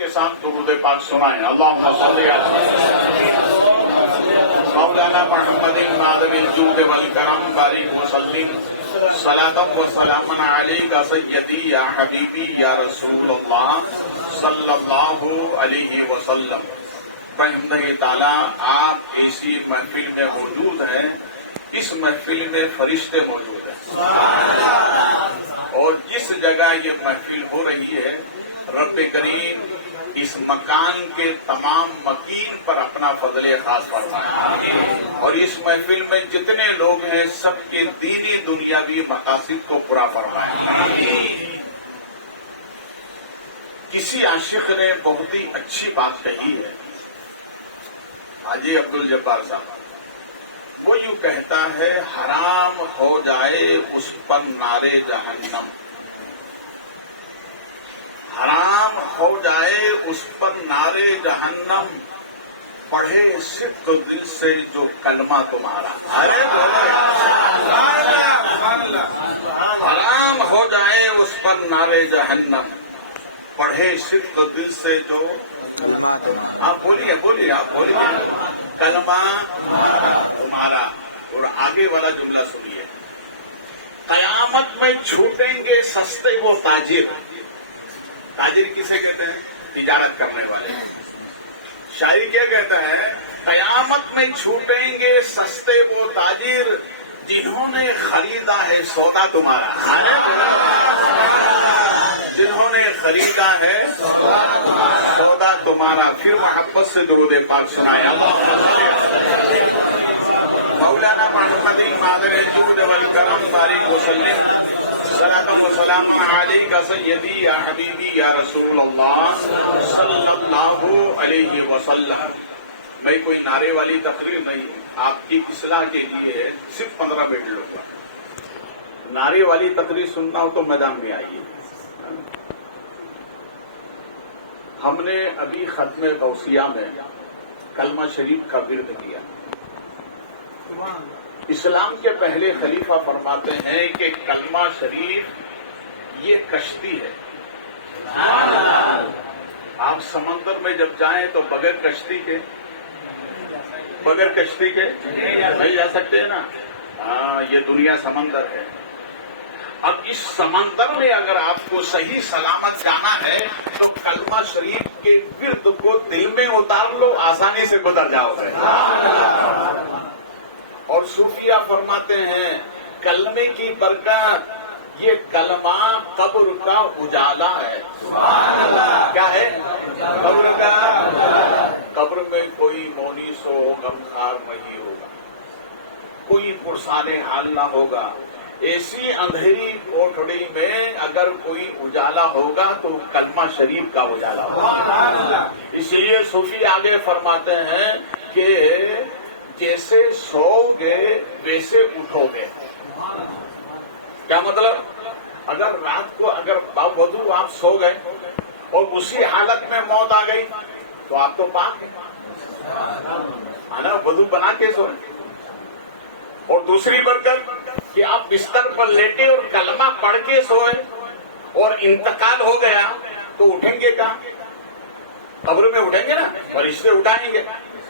کے ساتھ درود پاک سنائیں. اللہم صلی علی مولانا محمد معدن الجود والکرم بارک وسلم صلاۃ و سلام علیک سیدی یا حبیبی یا رسول اللہ صلی اللہ علیہ وسلم. بحمدہ تعالیٰ آپ ایسی محفل میں موجود ہیں، اس محفل میں فرشتے موجود ہیں، اور جس جگہ یہ محفل ہو رہی ہے رب کریم اس مکان کے تمام مکین پر اپنا فضل خاص فرمائے، اور اس محفل میں جتنے لوگ ہیں سب کے دینی دنیاوی مقاصد کو پورا فرمائے. کسی عاشق نے بہت ہی اچھی بات کہی ہے، حاجی عبد الجبار صاحب. وہ یوں کہتا ہے حرام ہو جائے اس پر نارے جہنم، حرام ہو جائے اس پر نارے جہنم، پڑھے صدق دل سے جو کلمہ تمہارا. ارے حرام ہو جائے اس پر نارے جہنم، پڑھے صدق دل سے جو. آپ بولیے آپ بولیے کلمہ تمہارا. اور آگے والا جملہ سنیے، قیامت میں چھوٹیں گے سستے وہ تاجر. تاجر کسے کہتے ہیں؟ تجارت کرنے والے. شاعری کیا کہتا ہے؟ قیامت میں چھوٹیں گے سستے وہ تاجر جنہوں نے خریدا ہے سودا تمہارا. جنہوں نے خریدا ہے سودا تمہارا. پھر محبت سے درود پاک سنایا. مولانا محمد معدن الجود والکرم بارک وسلم صلاۃ و سلام علیک سیدی یا حبیبی یا رسول اللہ صلی اللہ علیہ وسلم. میں کوئی نعرے والی تقریر نہیں ہوں، آپ کی اصلاح کے لیے صرف 15 منٹ لوں گا. نعرے والی تقریر سننا ہو تو میدان میں آئیے. ہم نے ابھی ختم غوثیہ میں کلمہ شریف کا ورد کیا. اسلام کے پہلے خلیفہ فرماتے ہیں کہ کلمہ شریف یہ کشتی ہے. آپ سمندر میں جب جائیں تو بغیر کشتی کے نہیں جا سکتے نا. ہاں، یہ دنیا سمندر ہے. اب اس سمندر میں اگر آپ کو صحیح سلامت جانا ہے تو کلمہ شریف کے ورد کو دل میں اتار لو، آسانی سے گزر جاؤ گے. اور صوفیہ فرماتے ہیں کلمے کی برکت، یہ کلمہ قبر کا اجالا ہے. کیا ہے؟ قبر کا. قبر میں کوئی مونس و غمخوار نہیں ہوگا، کوئی پرسان حال نہ ہوگا. ایسی اندھیری کوٹھڑی میں اگر کوئی اجالا ہوگا تو کلمہ شریف کا اجالا ہوگا. اسی لیے صوفی آگے فرماتے ہیں کہ جیسے سو گے ویسے اٹھو گے. کیا مطلب؟ اگر رات کو اگر باوضو آپ سو گئے اور اسی حالت میں موت آ گئی تو آپ تو پاک ہیں، وضو بنا کے سوئے. اور دوسری برکت کہ آپ بستر پر لیٹے اور کلمہ پڑھ کے سوئے اور انتقال ہو گیا تو اٹھیں گے کہاں؟ قبر میں اٹھیں گے نا، فرشتے اٹھائیں گے.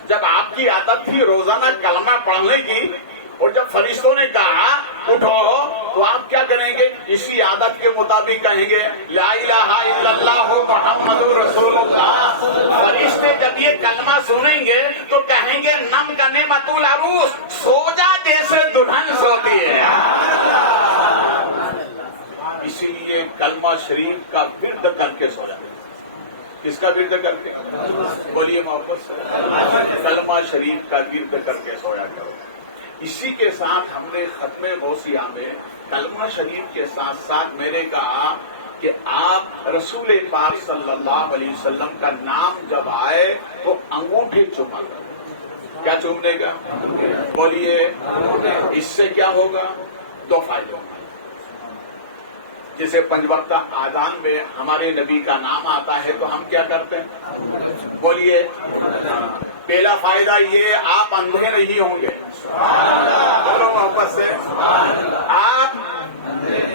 جب آپ کی عادت تھی روزانہ کلمہ پڑھنے کی اور جب فرشتوں نے کہا اٹھو تو آپ کیا کریں گے؟ اسی عادت کے مطابق کہیں گے لا الہ الا اللہ محمد رسول اللہ. فرشتے جب یہ کلمہ سنیں گے تو کہیں گے نم کا نعمت العروس، سو جا جیسے دلہن سوتی ہے. اسی لیے کلمہ شریف کا ورد کر کے سو جائے. کس کا ورد کر کے؟ بولیے محبت سے. کلمہ شریف کا ورد کر کے سویا کرو. اسی کے ساتھ ہم نے ختم غوثیہ میں کلمہ شریف کے ساتھ ساتھ میں نے کہا کہ آپ رسول پاک صلی اللہ علیہ وسلم کا نام جب آئے تو انگوٹھے چوما کرو. کیا چومنے کا؟ بولیے. اس سے کیا ہوگا؟ 2 فائدے ہوں گے. جیسے 5 وقت آذان میں ہمارے نبی کا نام آتا ہے تو ہم کیا کرتے ہیں؟ بولیے. پہلا فائدہ یہ آپ اندھے نہیں ہوں گے. بولو محبت سے. آپ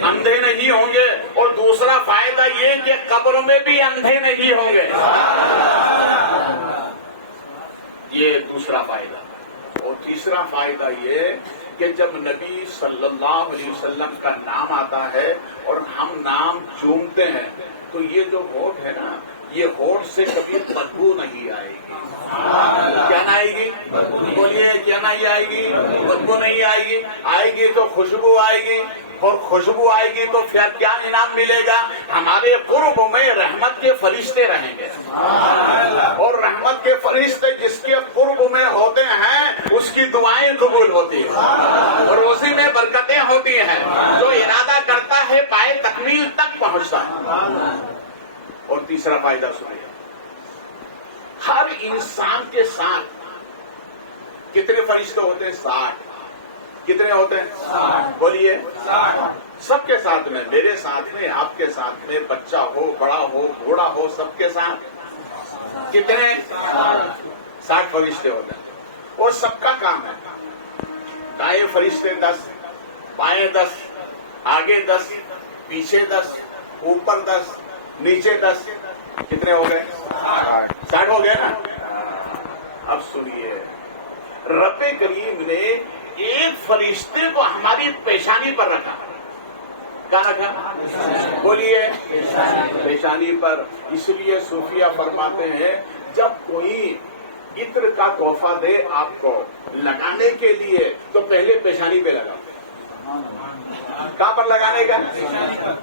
اندھے نہیں ہوں گے، اور دوسرا فائدہ یہ کہ قبر میں بھی اندھے نہیں ہوں گے، یہ دوسرا فائدہ۔ اور تیسرا فائدہ یہ کہ جب نبی صلی اللہ علیہ وسلم کا نام آتا ہے اور ہم نام چومتے ہیں تو یہ جو ہونٹ ہے نا، یہ ہونٹ سے کبھی بدبو نہیں آئے گی۔ کیا نہ آئے گی؟ بولیے، کیا نہیں آئے گی؟ بدبو نہیں آئے گی، آئے گی تو خوشبو آئے گی، اور خوشبو آئے گی تو پھر کیا انعام ملے گا؟ ہمارے قرب میں رحمت کے فرشتے رہیں گے، اور رحمت کے فرشتے جس کے قرب میں ہوتے ہیں اس کی دعائیں قبول ہوتی ہیں، اور اسی میں برکتیں ہوتی ہیں، جو ارادہ کرتا ہے پائے تکمیل تک پہنچتا ہے۔ اور تیسرا فائدہ سنیے، ہر انسان کے ساتھ کتنے فرشتے ہوتے ہیں؟ 60۔ کتنے ہوتے ہیں؟ 60۔ بولیے، 60۔ سب کے ساتھ میں، میرے ساتھ میں، آپ کے ساتھ میں، بچہ ہو، بڑا ہو، بوڑھا ہو، سب کے ساتھ کتنے؟ 60 فرشتے ہوتے ہیں، اور سب کا کام ہے، دائیں فرشتے 10، بائیں 10، آگے 10، پیچھے 10، اوپر 10، نیچے 10۔ کتنے ہو گئے؟ 60 ہو گئے نا۔ اب سنیے، رب کریم نے ایک فرشتے کو ہماری پیشانی پر رکھا۔ کہاں رکھا؟ بولیے، پیشانی پر۔ اس لیے صوفیہ فرماتے ہیں جب کوئی عطر کا تحفہ دے آپ کو لگانے کے لیے تو پہلے پیشانی پہ لگاؤ۔ کہاں پر لگانے کا؟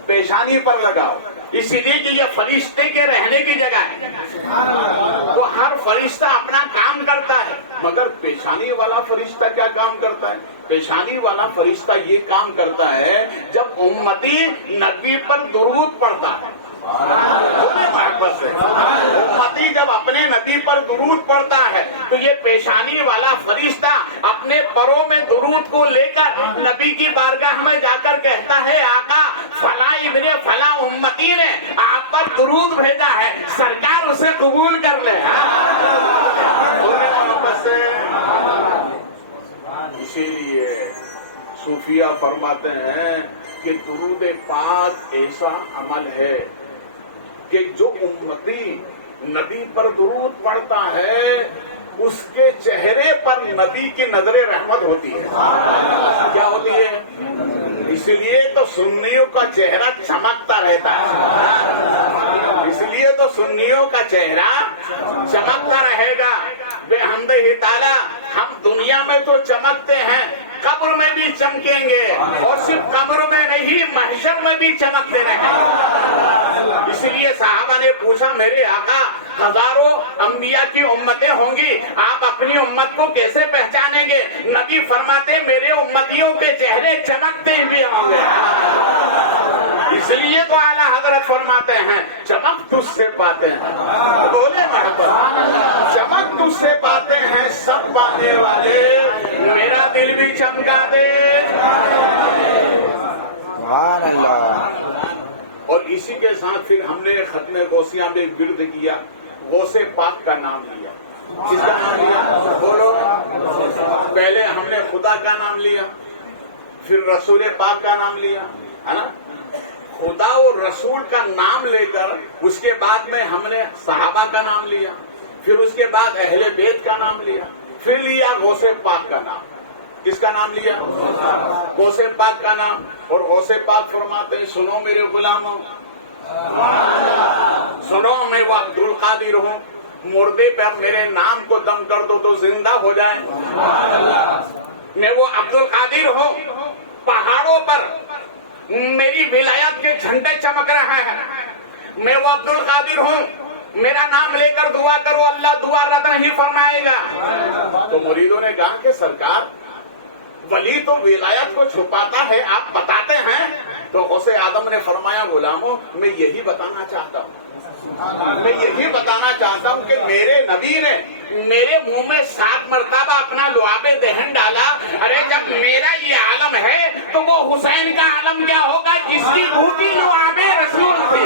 پیشانی پر لگاؤ، اسی لیے کہ یہ فرشتے کے رہنے کی جگہ ہے، تو ہر فرشتہ اپنا کام کرتا ہے، مگر پیشانی والا فرشتہ کیا کام کرتا ہے؟ پیشانی والا فرشتہ یہ کام کرتا ہے جب امتی نبی پر درود پڑھتا ہے، بولے محبت سے، امتی جب اپنے نبی پر درود پڑھتا ہے تو یہ پیشانی والا فرشتہ اپنے پروں میں درود کو لے کر نبی کی بارگاہ میں جا کر کہتا ہے آقا فلاں ابن فلاں امتی نے آپ پر درود بھیجا ہے، سرکار اسے قبول کر لے۔ بولے محبت سے۔ اسی لیے صوفیہ فرماتے ہیں کہ درود پاک ایسا عمل ہے کہ جو امتی نبی پر درود پڑھتا ہے اس کے چہرے پر نبی کی نظر رحمت ہوتی ہے۔ کیا ہوتی ہے؟ اس لیے تو سنیوں کا چہرہ چمکتا رہتا ہے، اس لیے تو سنیوں کا چہرہ چمکتا رہے گا۔ بے حمدہ تعالی ہم دنیا میں تو چمکتے ہیں، قبر میں بھی چمکیں گے، اور صرف قبر میں نہیں محشر میں بھی چمکتے رہیں گے۔ اس لیے صحابہ نے پوچھا میرے آقا ہزاروں انبیاء کی امتیں ہوں گی، آپ اپنی امت کو کیسے پہچانیں گے؟ نبی فرماتے میرے امتیوں کے چہرے چمکتے بھی ہوں گے۔ اس لیے تو اعلیٰ حضرت فرماتے ہیں چمک تجھ سے پاتے ہیں، بولے محبت، چمک تجھ سے پاتے ہیں سب پانے والے، میرا دل بھی چمکا دے۔ سبحان اللہ۔ اور اسی کے ساتھ پھر ہم نے ختم غوثیہ میں ورد کیا، غوث پاک کا نام لیا۔ کس کا نام لیا؟ بولو۔ پہلے ہم نے خدا کا نام لیا، پھر رسول پاک کا نام لیا، ہے نا؟ خدا اور رسول کا نام لے کر اس کے بعد میں ہم نے صحابہ کا نام لیا، پھر اس کے بعد اہل بیت کا نام لیا، پھر لیا غوث پاک کا نام۔ کس کا نام لیا؟ غوث پاک کا نام۔ اور غوث پاک فرماتے ہیں سنو میرے غلاموں، سنو میں وہ عبد القادر ہوں، مردے پر میرے نام کو دم کر دو تو زندہ ہو جائیں۔ میں وہ عبد القادر ہوں، پہاڑوں پر میری ولایت کے جھنڈے چمک رہے ہیں۔ میں وہ عبد القادر ہوں، میرا نام لے کر دعا کرو اللہ دعا رد نہیں فرمائے گا۔ تو مریدوں نے کہا کہ سرکار ولی تو ولایت کو چھپاتا ہے، آپ بتاتے ہیں؟ تو غوث آدم نے فرمایا غلاموں میں یہی بتانا چاہتا ہوں، میں یہی بتانا چاہتا ہوں کہ میرے نبی نے میرے منہ میں 7 مرتبہ اپنا لعاب دہن ڈالا۔ ارے جب میرا یہ عالم ہے تو وہ حسین کا عالم کیا ہوگا جس کی روح کی لعاب رسول تھی۔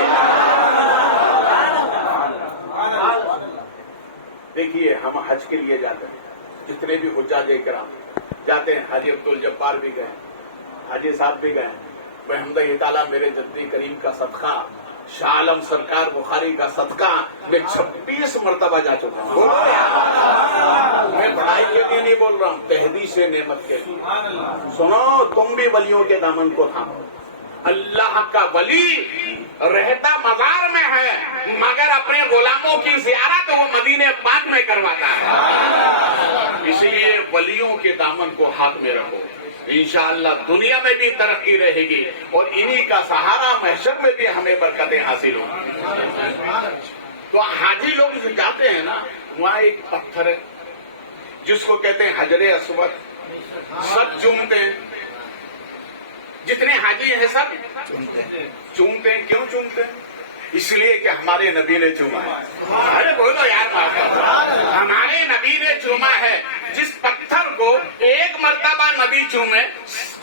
دیکھیے ہم حج کے لیے جاتے ہیں، جتنے بھی حجاج کرام جاتے ہیں، حاجی عبد الجبار بھی گئے، حاجی صاحب بھی گئے، بحمد تعالیٰ میرے جدی کریم کا صدقہ، شاہ عالم سرکار بخاری کا صدقہ میں 26 مرتبہ جا چکا ہوں. میں پڑھائی کے لیے نہیں بول رہا ہوں، تحدیث نعمت کے لیے. سنو، تم بھی ولیوں کے دامن کو تھامو. اللہ کا ولی رہتا مزار میں ہے مگر اپنے غلاموں کی زیارت وہ مدینے پاک میں کرواتا ہے. اسی لیے ولیوں کے دامن کو ہاتھ میں رکھو، انشاءاللہ دنیا میں بھی ترقی رہے گی اور انہی کا سہارا محشر میں بھی ہمیں برکتیں حاصل ہوں گی. تو حاجی لوگ جو جاتے ہیں نا، وہاں ایک پتھر ہے جس کو کہتے ہیں حجر اسود، سب چومتے ہیں. جتنے حاجی ہیں سب چومتے ہیں. کیوں چومتے ہیں؟ اس لیے کہ ہمارے نبی نے چوما ہے. ارے بولو یار، ہمارے نبی نے چوما ہے. جس پتھر کو ایک مرتبہ نبی چومے،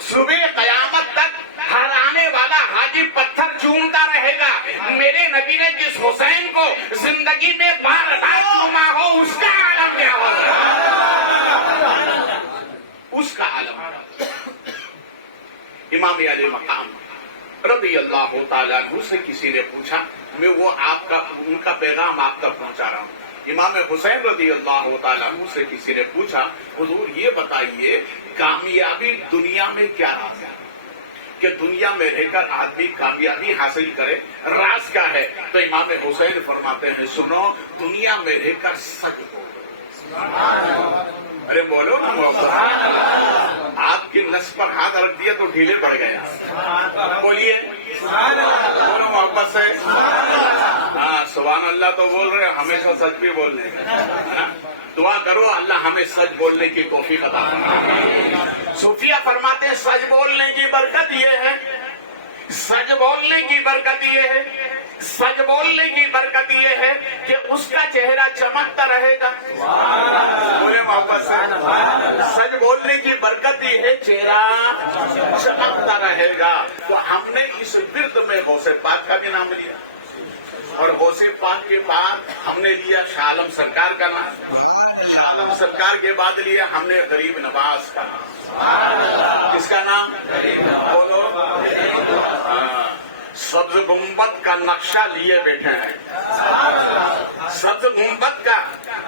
صبح قیامت تک ہر آنے والا حاجی پتھر چومتا رہے گا. میرے نبی نے جس حسین کو زندگی میں بار بار چوما ہو، اس کا عالم کیا ہوگا؟ اس کا عالم. امام علی مقام رضی اللہ تعالیٰ عنہ سے کسی نے پوچھا، میں وہ ان کا پیغام آپ تک پہنچا رہا ہوں. امام حسین رضی اللہ تعالیٰ عنہ سے کسی نے پوچھا، حضور یہ بتائیے کامیابی دنیا میں کیا راز ہے کہ دنیا میں رہ کر آدمی کامیابی حاصل کرے؟ راز کیا ہے؟ تو امام حسین فرماتے ہیں، سنو، دنیا میں رہ کر سچ بولو. ارے بولو نا محبت. آپ کی نس پر ہاتھ رکھ دیا تو ڈھیلے پڑ گئے. بولیے، بولو محبت سے. ہاں، سبحان اللہ تو بول رہے ہیں، ہمیشہ سچ بھی بول رہے ہیں. دعا کرو اللہ ہمیں سچ بولنے کی توفیق عطا فرمائے. صوفیہ فرماتے ہیں سچ بولنے کی برکت یہ ہے، سچ بولنے کی برکت یہ ہے، سچ بولنے کی برکت یہ ہے کہ اس کا چہرہ چمکتا رہے گا. بولے محبت سے. سچ بولنے کی برکت یہ ہے، چہرہ چمکتا رہے گا. تو ہم نے اس ورد میں غوث پاک کا بھی نام لیا اور غوث پاک کے بعد ہم نے لیا شاہ عالم سرکار کا نام. شاہ عالم سرکار کے بعد لیا ہم نے غریب نواز کا نام. کس کا نام؟ بولو. سبز گنبد کا نقشہ لیے بیٹھے ہیں. سبز گنبد کا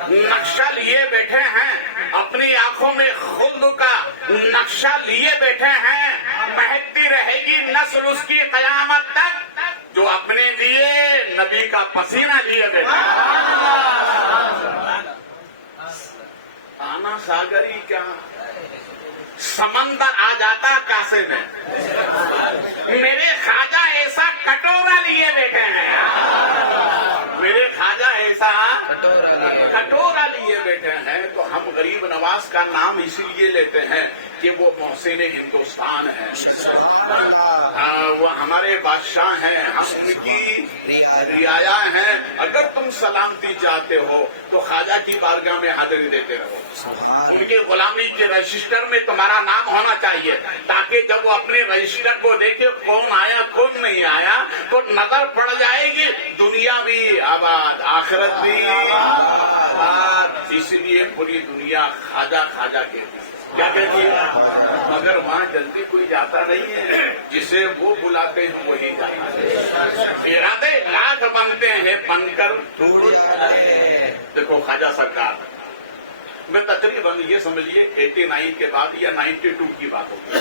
نقشہ لیے بیٹھے ہیں. اپنی آنکھوں میں خود کا نقشہ لیے بیٹھے ہیں. مہکتی رہے گی نسل اس کی قیامت تک جو اپنے لیے نبی کا پسینہ لیے بیٹھے. آنا ساگری کیا سمندر آ جاتا کاسے میں. میرے خواجہ ایسا کٹورا لیے بیٹھے ہیں. میرے خواجہ ایسا کٹورا لیے بیٹھے ہیں. تو ہم غریب نواز کا نام اسی لیے لیتے ہیں کہ وہ محسن ہندوستان ہیں. وہ ہمارے بادشاہ ہیں، ہم ان کی رعایا ہیں. اگر تم سلامتی چاہتے ہو تو خواجہ کی بارگاہ میں حاضری دیتے رہو. ان کے غلامی کے رجسٹر میں تمہارا نام ہونا چاہیے تاکہ جب وہ اپنے رجسٹر کو دیکھے کون آیا کون نہیں آیا تو نظر پڑ جائے گی. دنیا بھی آباد، آخرت بھی آباد. اس لیے پوری دنیا خواجہ خواجہ کے کیا کہتی ہے، مگر وہاں جلدی کوئی جاتا نہیں ہے. جسے وہ بلاتے ہیں وہی جاتا ہے. ارادے لاکھ بنتے ہیں بن کر دیکھو خواجہ سرکار. میں تقریباً یہ سمجھیے 89 کے بعد یا 92 کی بات ہوگی.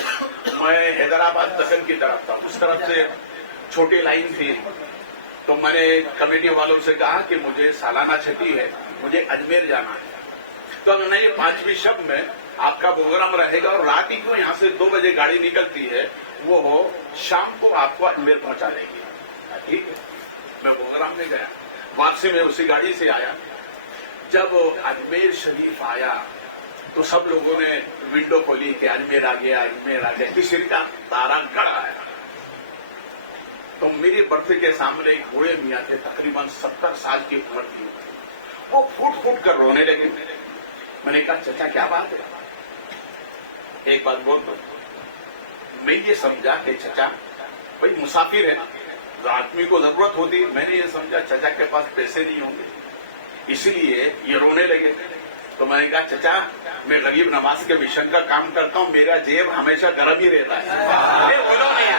میں حیدرآباد دکن کی طرف تھا. اس طرف سے چھوٹی لائن تھی. تو میں نے کمیٹی والوں سے کہا کہ مجھے سالانہ چھٹی ہے، مجھے اجمیر جانا ہے. تو نہیں 5ویں شب میں آپ کا پروگرام رہے گا اور رات ہی کو یہاں سے 2 بجے گاڑی نکلتی ہے، وہ شام کو آپ کو اجمیر پہنچا دے گی. ٹھیک ہے. میں پروگرام میں گیا، واپسی میں اسی گاڑی سے آیا. جب اجمیر شریف آیا تو سب لوگوں نے ونڈو کھولی کہ اجمیر آ گیا، اجمیر آ گیا. کسی کا تارا گڑھ آیا. تو میری برتھ کے سامنے ایک بوڑھے میاں تھے، تقریباً 70 سال کی عمر تھی. وہ پھوٹ پھوٹ کر رونے لگے. میں نے کہا چچا کیا بات ہے؟ ایک بات بول دو. میں یہ سمجھا کہ چچا بھائی مسافر ہے تو آدمی کو ضرورت ہوتی. میں نے یہ سمجھا چچا کے پاس پیسے نہیں ہوں گے، اسی لیے یہ رونے لگے. تو میں نے کہا چچا میں غریب نواز کے مشن کا کام کرتا ہوں, میرا جیب ہمیشہ گرم ہی رہتا ہے. بولو نہیں.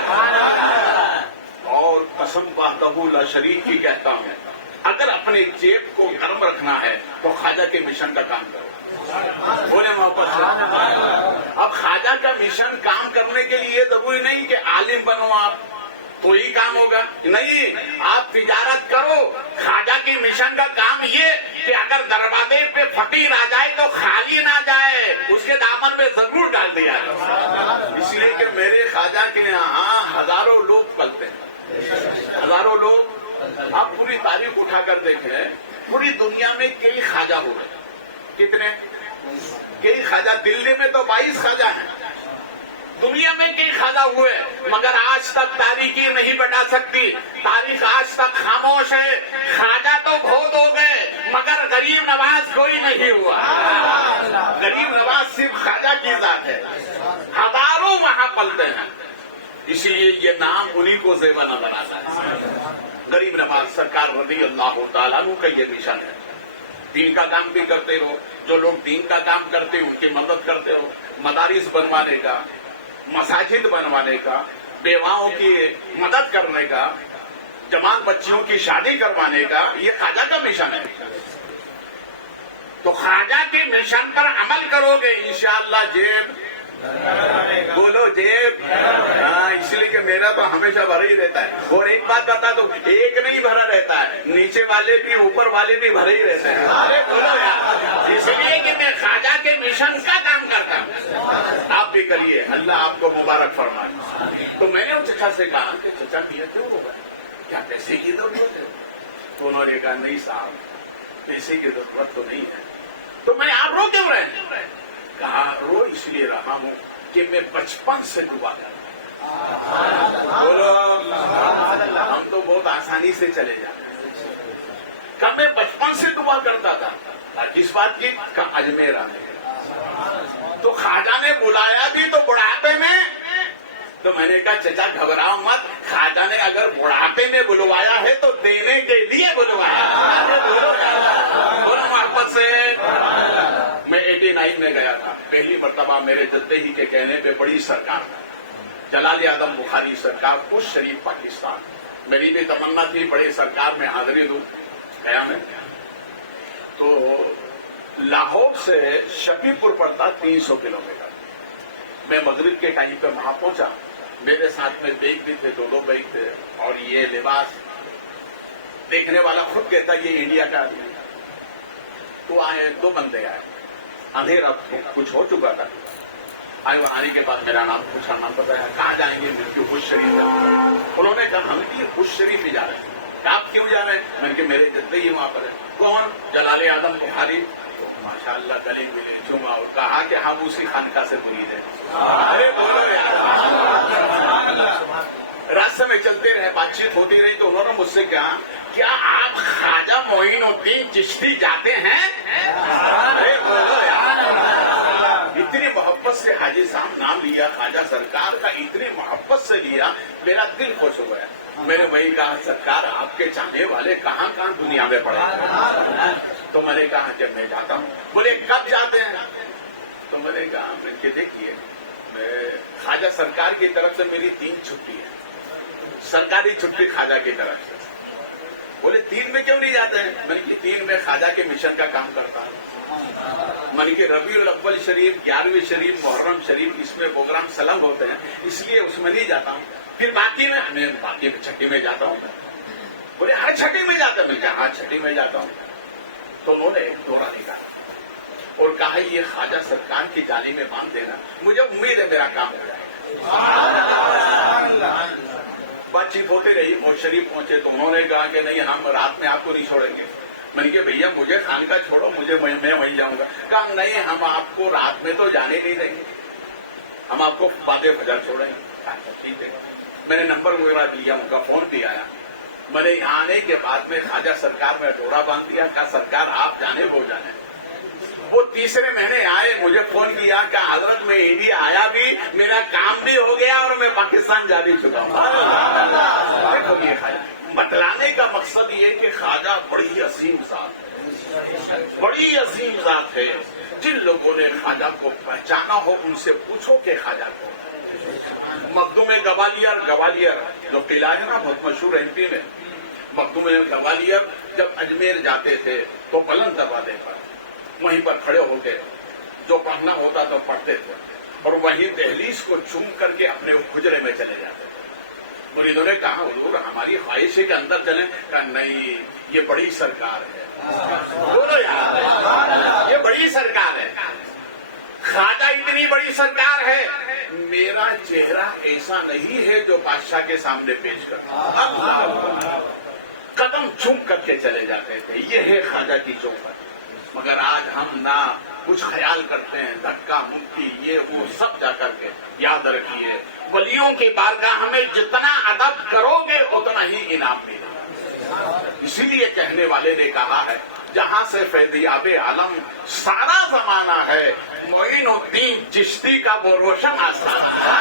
اور قسم وحدہ لا شریک کی کہتا ہوں, اگر اپنے جیب کو گرم رکھنا ہے تو خواجہ کے مشن کا کام کرو. بولے محبت سے. اب خواجہ کا مشن کام کرنے کے لیے ضروری نہیں کہ عالم بنو آپ تو ہی کام ہوگا, نہیں. آپ تجارت کرو. خواجہ کی مشن کا کام یہ کہ اگر دروازے پہ فقیر آ جائے تو خالی نہ جائے, اس کے دامن میں ضرور ڈال دیا جائے. اس لیے کہ میرے خواجہ کے یہاں ہزاروں لوگ پلتے ہیں, ہزاروں لوگ. آپ پوری تاریخ اٹھا کر دیکھیں, پوری دنیا میں کئی خواجہ ہو گئے. کتنے؟ کئی خواجہ. دلی میں تو 22 خواجہ ہیں. دنیا میں کئی خواجہ ہوئے, مگر آج تک تاریخی نہیں بتا سکتی. تاریخ آج تک خاموش ہے. خواجہ تو بہت ہو گئے مگر غریب نواز کوئی نہیں ہوا. غریب نواز صرف خواجہ کی ذات ہے. ہزاروں وہاں پلتے ہیں, اسی لیے یہ نام انہی کو زیبا نظر آتا ہے. غریب نواز سرکار رضی اللہ تعالیٰ عنہ کا یہ مشن ہے. دین کا کام بھی کرتے رہو. جو لوگ دین کا کام کرتے ان کی مدد کرتے رہو. مدارس بنوانے کا, مساجد بنوانے کا, بیواؤں کی مدد کرنے کا, جوان بچیوں کی شادی کروانے کا, یہ خواجہ کا مشن ہے. تو خواجہ کے مشن پر عمل کرو گے انشاءاللہ جیب, بولو جیب. اس لیے کہ میرا تو ہمیشہ بھرا ہی رہتا ہے. اور ایک بات بتا دو, ایک نہیں بھرا رہتا ہے, نیچے والے بھی اوپر والے بھی بھرے ہی رہتے ہیں. بولو یار, اس لیے کہ میں خواجہ کے مشن کا کام کرتا ہوں. آپ بھی کریے, اللہ آپ کو مبارک فرمائے. تو میں نے اس چچا سے کہا کہ چچا کیا کیوں ہوگا, کیا پیسے کی ضرورت ہے؟ تو انہوں نے کہا نہیں صاحب پیسے کی ضرورت تو نہیں ہے. تو میں آپ رو کیوں رہے ہیں؟ کہا رو اس لیے رہا ہوں کہ میں بچپن سے دعا کرتا. بولو, ہم تو بہت آسانی سے چلے جاتے ہیں. کہ میں بچپن سے دعا کرتا تھا. کس بات کی؟ کہ اجمیر آنے. تو خواجہ نے بلایا بھی تو بڑھاپے میں. تو میں نے کہا چچا گھبراؤ مت, خواجہ نے اگر بڑھاپے میں بلوایا ہے تو دینے کے لیے بلوایا. بولو محبت سے. میں 89 میں گیا تھا, پہلی مرتبہ میرے جدے ہی کے کہنے پہ بڑی سرکار جلال اعظم بخاری سرکار خوش شریف پاکستان. میری بھی تمنا تھی بڑے سرکار میں حاضری دوں. گیا میں تو لاہور سے شفیع پور پڑتا 300 کلومیٹر. میں مغرب کے ٹائم پہ وہاں پہنچا. میرے ساتھ میں بیگ بھی تھے, 2 بیگ تھے, اور یہ لباس دیکھنے والا خود کہتا یہ انڈیا کا آدمی. تو آئے 2 بندے آئے, اندھیرا کچھ ہو چکا تھا. آئے آنے کے بعد میرا نام پوچھا, نام بتایا, کہاں جائیں گے؟ مرکیو خوش شریف. انہوں نے کہا ہم بھی خوش شریف ہی جا رہے ہیں. آپ کیوں جا رہے ہیں؟ میں نے کہا میرے جدے ہی وہاں پر ہے. کون؟ جلال اعظم بخاری. ماشاء اللہ گلی ملے چوما اور کہا کہ ہم اسی خانقاہ سے مرید ہیں. ارے بولو یار. راستے میں چلتے رہے, بات چیت ہوتی رہی. تو انہوں نے مجھ سے کہا کیا آپ خواجہ معین الدین چشتی جاتے ہیں؟ ارے بولو یار. اتنی محبت سے حاجی صاحب نام لیا, خواجہ سرکار کا اتنی محبت سے لیا, میرا دل خوش ہو گیا. میں نے وہی کہا سرکار آپ کے چاہنے والے کہاں کہاں دنیا میں پڑے. تو میں نے کہا کہ میں جاتا ہوں. بولے کب جاتے ہیں؟ تو میں نے کہا کہ دیکھیے خواجہ سرکار کی طرف سے میری 3 چھٹی ہے, سرکاری چھٹی خواجہ کی طرف سے. بولے 3 میں کیوں نہیں جاتے ہیں؟ میں نے 3 میں خواجہ کے مشن کا کام کرتا ہوں. میں نے کہ ربیع الاول شریف, 11ویں شریف, محرم شریف, اس میں پروگرام سلنگ ہوتے ہیں, اس لیے اس میں نہیں جاتا ہوں. پھر باقی میں چھٹی میں جاتا ہوں. بولے ہر چھٹی میں جاتا ہوں. میں کہا ہاں چھٹی میں جاتا ہوں. تو انہوں نے دعا نکالا اور کہا یہ خواجہ سرکار کی جالی میں باندھ دینا, مجھے امید ہے میرا کام ہو جائے گا. بات چیت ہوتے رہی. اور شریف پہنچے تو انہوں نے کہا کہ نہیں ہم رات میں آپ کو نہیں چھوڑیں گے. میں نے کہا بھیا مجھے خانقاہ چھوڑو, میں وہیں جاؤں گا. کہا نہیں ہم آپ کو رات میں تو جانے نہیں دیں گے, ہم آپ کو بعد فجر چھوڑیں گے. ٹھیک ہے. میں نے نمبر وغیرہ دیا, ان کا فون بھی آیا. میں نے یہاں آنے کے بعد میں خواجہ سرکار میں ڈورا باندھ دیا. کہا سرکار آپ جانے وہ جانے. وہ تیسرے مہینے آئے, مجھے فون کیا کہ حضرت میں انڈیا آیا بھی, میرا کام بھی ہو گیا اور میں پاکستان جا بھی چکا ہوں. بتلانے کا مقصد یہ کہ خواجہ بڑی عظیم ذات ہے. بڑی عظیم ذات ہے. جن لوگوں نے خواجہ کو پہچانا ہو ان سے پوچھو کہ خواجہ کو. مخدوم گوالیار جو قلعہ ہے نا بہت مشہور ہے MP میں. مخدوم گوالیار جب اجمیر جاتے تھے تو بلند دروازے پر وہیں پر کھڑے ہو کے جو پڑھنا ہوتا تو پڑھتے تھے اور وہیں دہلیز کو چوم کر کے اپنے حجرے میں چلے جاتے تھے. مریدوں نے کہا حضور ہماری خواہش ہے کہ اندر چلیں. کہا نہیں یہ بڑی سرکار ہے. بولو یار یہ بڑی سرکار ہے. خواجہ اتنی بڑی سرکار ہے میرا چہرہ ایسا نہیں ہے جو بادشاہ کے سامنے پیش کرتا. قدم چوم کر کے چلے جاتے تھے. یہ ہے خواجہ کی چومت. مگر آج ہم نہ کچھ خیال کرتے ہیں دھکا مکی یہ وہ سب جا کر کے. یاد رکھیے ولیوں کی بارگاہ میں جتنا ادب کرو گے اتنا ہی انعام ملے. اسی لیے کہنے والے نے کہا ہے جہاں سے فیضیاب عالم سارا زمانہ ہے معین الدین چشتی کا وہ روشن آستانہ.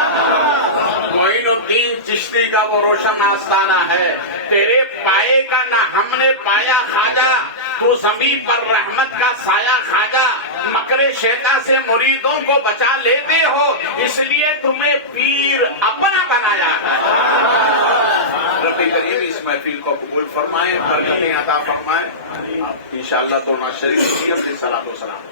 معین الدین چشتی کا وہ روشن آستانہ ہے. تیرے پائے کا نہ ہم نے پایا خواجہ تو زمین پر رحمت کا سایہ خواجہ. مکر شیطان سے مریدوں کو بچا لیتے ہو اس لیے تمہیں پیر اپنا بنایا ہے. رب کریم اس محفل کو قبول فرمائے برکتیں عطا فرمائے. انشاءاللہ تو ناز شریف کی صلاۃ و سلام.